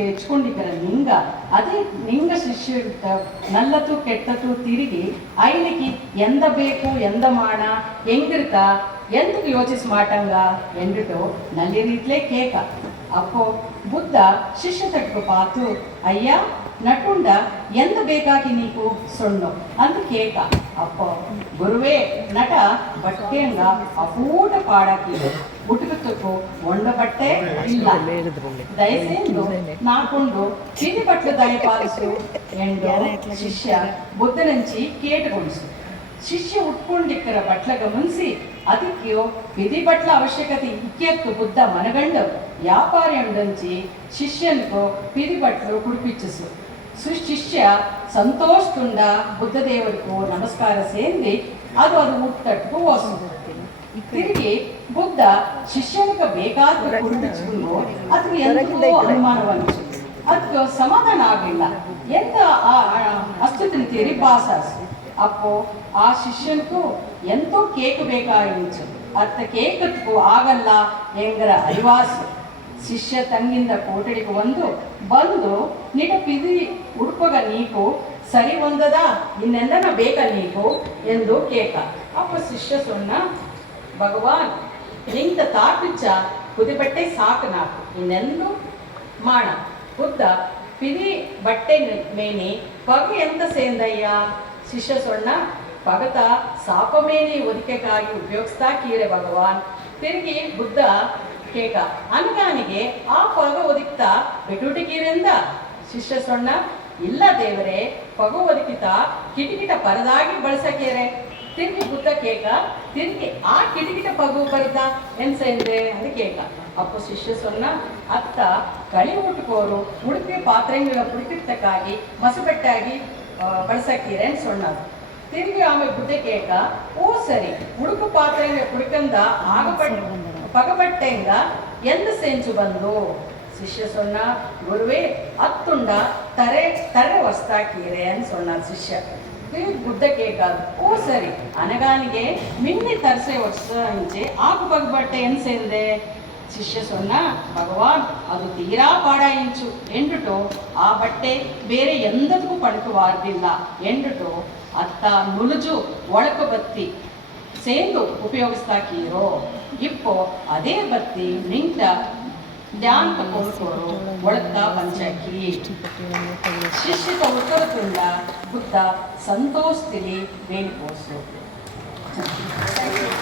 ಹೆಚ್ಕೊಂಡಿದ್ದರ ನಿಂಗ ಅದೇ ನಿಂಗ ಶಿಷ್ಯ ನಲ್ಲತು ಕೆಟ್ಟತು ತಿರುಗಿ ಐಲಿಗೆ ಎಂದ ಬೇಕು ಎಂದ ಮಾಡ ಹೆಂಗಿರ್ತ ಎಂದಕ್ಕೆ ಯೋಚಿಸಿ ಮಾಟಂಗ ಎಂದಿಟ್ಟು ನಲ್ಲಿ ರೀತ್ಲೇ ಕೇಕ ಅಪ್ಪೋ ಬುದ್ಧ ಶಿಷ್ಯ ತಟ್ಕು ಪಾತು ಅಯ್ಯ ನಟುಂಡ ಎಂದ ಬೇಕಾಗಿ ನೀಕು ಸೊಣ್ಣು ಅಂತ ಕೇಕ ಅಪ್ಪ ಗುರುವೇ ನಟ ಬಟ್ಟೆಂಗ ಅಪೂಟ ಪಾಡಾಕಿ ಉಟುಕುತ್ತಕ್ಕೂ ಒಂಡ ಬಟ್ಟೆ ಇಲ್ಲ ದಯಸೇಂದು ನಾಕೊಂಡು ಕಿವಿ ಬಟ್ಲು ದಯ ಪಾಲಿಸು ಎಂದು ಶಿಷ್ಯ ಬುದ್ಧನಂಚಿ ಕೇಟುಗೊಳಿಸು ಶಿಷ್ಯ ಉಟ್ಕೊಂಡಿಕ್ಕರ ಬಟ್ಲಗ ಮುನ್ಸಿ ಅದಕ್ಕೆ ವಿಧಿ ಬಟ್ಲ ಅವಶ್ಯಕತೆ ಇಕ್ಕೆತ್ತು ಬುದ್ಧ ಮನಗಂಡು ವ್ಯಾಪಾರಿ ಉಂಡಂಚಿ ಶಿಷ್ಯನ್ಕೋ ಪಿದಿ ಬಟ್ಲು ಕುಡಿಪಿಚ್ಚಿಸು ಶಿಷ್ಯ ಸಂತೋಷದುಂಡ ಬುದ್ಧ ದೇವರಿಗೂ ನಮಸ್ಕಾರ ಸೇರಿ ಅದು ಮುಟ್ಟಟ್ಟು ಓಸು ತಿರುಗಿ ಬುದ್ಧ ಶಿಷ್ಯನಿಗೆ ಬೇಕಾದ ಕುಡಿಪಿಚ್ಚಿಕೊಂಡು ಅದಕ್ಕೆ ಎಂದೂ ಅನುಮಾನವನ್ನು ಅದಕ್ಕೆ ಸಮಾಧಾನ ಆಗಲಿಲ್ಲ ಎಂತ ಅಸ್ತು ತೀರಿ ಬಾಸಾಸು ಅಪ್ಪೋ ಆ ಶಿಷ್ಯನಿಗೂ ಎಂತೋ ಕೇಕ್ ಬೇಕಾಗಿಂಚು ಅತ್ತ ಕೇಕತ್ಗೂ ಆಗಲ್ಲ ಎಂಗರ ಅರಿವಾಸು ಶಿಷ್ಯ ತಂಗಿಂದ ಕೋಟಡಿಗೆ ಬಂದು ನಿಟ ಪಿದಿ ಉಡುಪಗ ನೀಕು ಸರಿ ಒಂದದ ಇನ್ನೆಂದನ ಬೇಕ ನೀಕು ಎಂದು ಕೇಕ ಅಪ್ಪ ಶಿಷ್ಯ ಸೊನ್ನ ಭಗವಾನ್ ನಿಂತ ತಾಪಿಚ್ಚ ಕುದಿ ಬಟ್ಟೆ ಸಾಕು ನಾಕು ಇನ್ನೆಂದು ಮಾಡ ಬುದ್ಧ ಪಿದಿ ಬಟ್ಟೆ ಮೇನಿ ಪಗ ಎಂತ ಸೇಂದಯ್ಯ ಶಿಷ್ಯ ಸೊಣ್ಣ ಪಗತ ಸಾಪಮೇನಿ ಒದಿಕೆಗಾಗಿ ಉಪಯೋಗಿಸ್ತಾ ಕೀರೆ ಭಗವಾನ್ ತಿರುಗಿ ಬುದ್ಧ ಕೇಕ ಅನ್ಗಾನಿಗೆ ಆ ಪಗ ಒದಿಕ್ತಾ ಬೆಟುಟಿಕೀರೆಂದ ಶಿಷ್ಯ ಸೊಣ್ಣ ಇಲ್ಲ ದೇವರೇ ಪಗ ಒದಕಿತ ಕಿಟಕಿಟ ಪರದಾಗಿ ಬಳಸಕೇರೆ ತಿರುಗಿ ಬುದ್ಧ ಕೇಕ ತಿರುಗಿ ಆ ಕಿಟಕಿಟ ಪಗು ಬರಿದ ಎನ್ಸೆಂದೆ ಅಂತ ಕೇಕ ಅಪ್ಪ ಶಿಷ್ಯ ಸೊನ್ನ ಅತ್ತ ಕಳಿ ಊಟಕೋರು ಉಡುಪಿ ಪಾತ್ರೆಗಳ ಪುಡಿಕಿಟ್ಟಕ್ಕಾಗಿ ಮಸುಬೆಟ್ಟಾಗಿ ಬಳಸಕೀರೆ ಅಂತ ಸೊಣ್ಣದು ತಿರುಗಿ ಆಮೇಲೆ ಬುದ್ಧ ಕೇಕ ಓ ಸರಿ ಉಡುಪು ಪಾತ್ರೆಗೆ ಕುಡಿಕಂದ ಪಗಬಟ್ಟೆಂಗ ಎಂದು ಸೆಂಚು ಬಂದು ಶಿಷ್ಯ ಸೊನ್ನ ಗುರುವೇ ಅತ್ತುಂಡ ತರೆ ವಸ್ತಾಕೀರೆ ಅಂತ ಸೊನ್ನ ಶಿಷ್ಯ ಬುದ್ಧ ಕೇಕ ಓ ಸರಿ ಅನಗಾನಿಗೆ ಮಿನ್ನಿ ತರಸೆ ವರ್ಷ ಇಂಚೆ ಆಕು ಪಗಬಟ್ಟೆ ಎಂದು ಸೇಂದೆ ಶಿಷ್ಯ ಸೊನ್ನ ಭಗವಾನ್ ಅದು ತೀರಾ ಪಾಡಾಯಿಂಚು ಎಂದುಟು ಆ ಬಟ್ಟೆ ಬೇರೆ ಎಂದಕ್ಕೂ ಪಡುಕುವಾರ್ದಿಲ್ಲ ಎಂದುಟು ಅತ್ತ ನುಲುಜು ಒಳಕು ಬತ್ತಿ ಸೇಂದು ಉಪಯೋಗಿಸ್ತಾಕೀರೋ ಇಪ್ಪೋ ಅದೇ ಬತ್ತಿ ನಿಂಟ ಧ್ಯಾನ ಕೊಡ್ಕೋರು ಒಳಕ ಪಂಚಾಕಿ ಶಿಷ್ಯದ ಉತ್ತರದಿಂದ ಬುದ್ಧ ಸಂತೋಷದಲ್ಲಿ ಬೇಡಿಕೋಸು